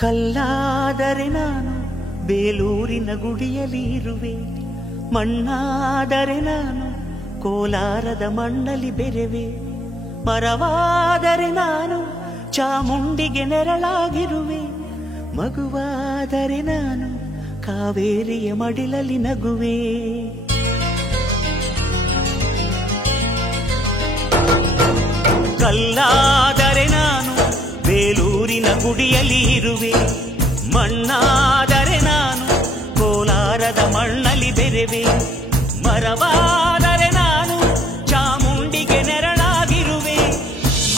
ಕಲ್ಲಾದರೆ ನಾನು ಬೇಲೂರಿನ ಗುಡಿಯಲ್ಲಿ ಇರುವೆ, ಮಣ್ಣಾದರೆ ನಾನು ಕೋಲಾರದ ಮಣ್ಣಲ್ಲಿ ಬೆರೆವೆ, ಮರವಾದರೆ ನಾನು ಚಾಮುಂಡಿಗೆ ನೆರಳಾಗಿರುವೆ, ಮಗುವಾದರೆ ನಾನು ಕಾವೇರಿಯ ಮಡಿಲಲ್ಲಿ ನಗುವೆ. ಕಲ್ಲಾದರೆ ನಾನು ಬೇಲೂರಿನ ಗುಡಿಯಲ್ಲಿ ಇರುವೆ, ಮಣ್ಣಾದರೆ ನಾನು ಕೋಲಾರದ ಮಣ್ಣಲ್ಲಿ ಬೆರೆವೆ, ಮರವಾದರೆ ನಾನು ಚಾಮುಂಡಿಗೆ ನೆರಳಾಗಿರುವೆ,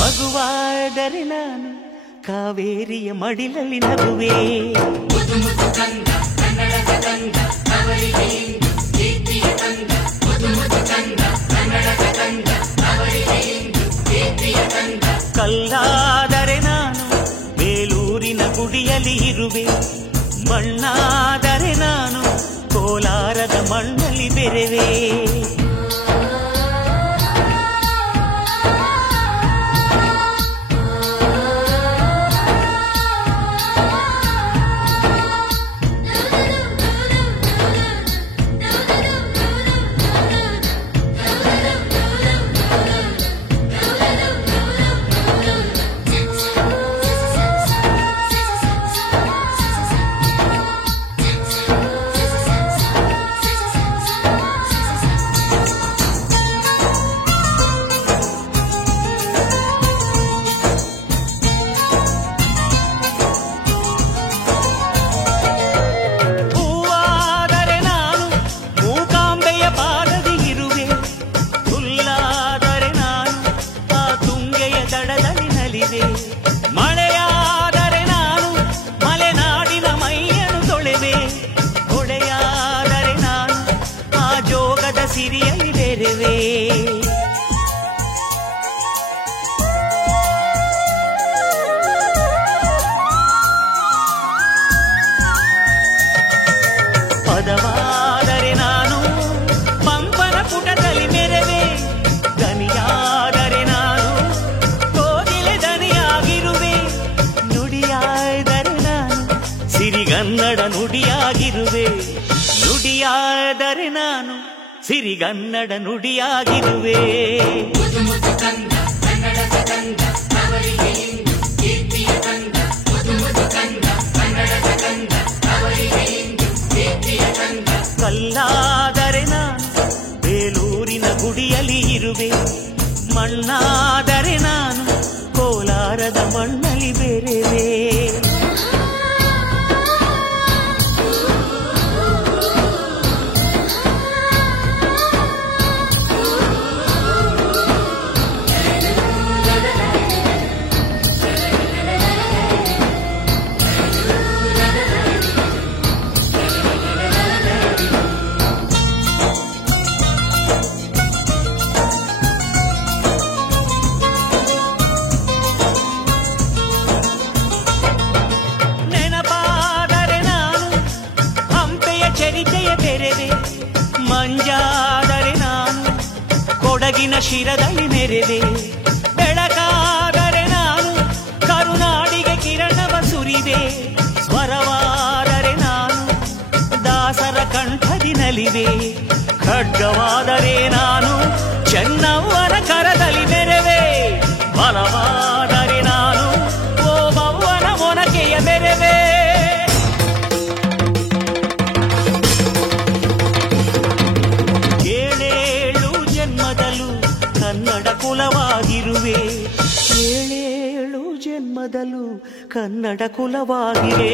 ಮಗುವಾದರೆ ನಾನು ಕಾವೇರಿಯ ಮಡಿಲಲ್ಲಿ ನಗುವೆ. ಕಲ್ಲಾದರೆ ನಾನು ಬೇಲೂರಿನ ಗುಡಿಯಲ್ಲಿ ಇರುವೆ, ಮಣ್ಣಾದರೆ ನಾನು ಕೋಲಾರದ ಮಣ್ಣಲ್ಲಿ ಬೆರೆವೆ. ಮಳೆಯಾದರೆ ನಾನು ಮಲೆನಾಡಿನ ಮೈಯನ್ನು ತೊಳೆವೆ, ಹೊಳೆಯಾದರೆ ನಾನು ಆ ಜೋಗದ ಸಿರಿಯಲ್ಲಿ ಬೆರೆವೆ. ಪದವಾದರೆ ನಾನು ಪಂಪನ ಪುಟದಲ್ಲಿ ಮೆರೆವೆ, ದನಿಯಾದರೆ ನಾನು ಸಿರಿಗನ್ನಡ ನುಡಿಯಾಗಿರುವೆ, ನುಡಿಯಾದರೆ ನಾನು ಸಿರಿಗನ್ನಡ ನುಡಿಯಾಗಿರುವೆ. ಕಲ್ಲಾದರೆ ನಾನು ಬೇಲೂರಿನ ಗುಡಿಯಲ್ಲಿ ಇರುವೆ, ಮಣ್ಣಾದರೆ ನಾನು ಕೋಲಾರದ ಮಣ್ಣಲ್ಲಿ ಬೆರೆವೆ. ಮಂಜಾದರೆ ನಾನು ಕೊಡಗಿನ ಶಿರದಲ್ಲಿ ಮೆರೆವೆ, ಬೆಳಕಾದರೆ ನಾನು ಕರುನಾಡಿಗೆ ಕಿರಣವ ಸುರಿವೆ, ಸ್ವರವಾದರೆ ನಾನು ದಾಸರ ಕಂಠದಿ ನಲಿವೆ, ಖಡ್ಗವಾದರೆ ನಾನು ಚೆನ್ನವ್ವನ ಕರದಲ್ಲಿ ಮೆರೆವೆ, ಬಲವಾದರೆ ನಾನು ಓಬವ್ವನ ಮೊನಕೆಯ ಮೆರೆವೆ. ಕನ್ನಡ ಕುಲವಾಗಿರುವೆ, ಏಳೇಳು ಜನ್ಮದಲ್ಲೂ ಕನ್ನಡ ಕುಲವಾಗಿರೆ.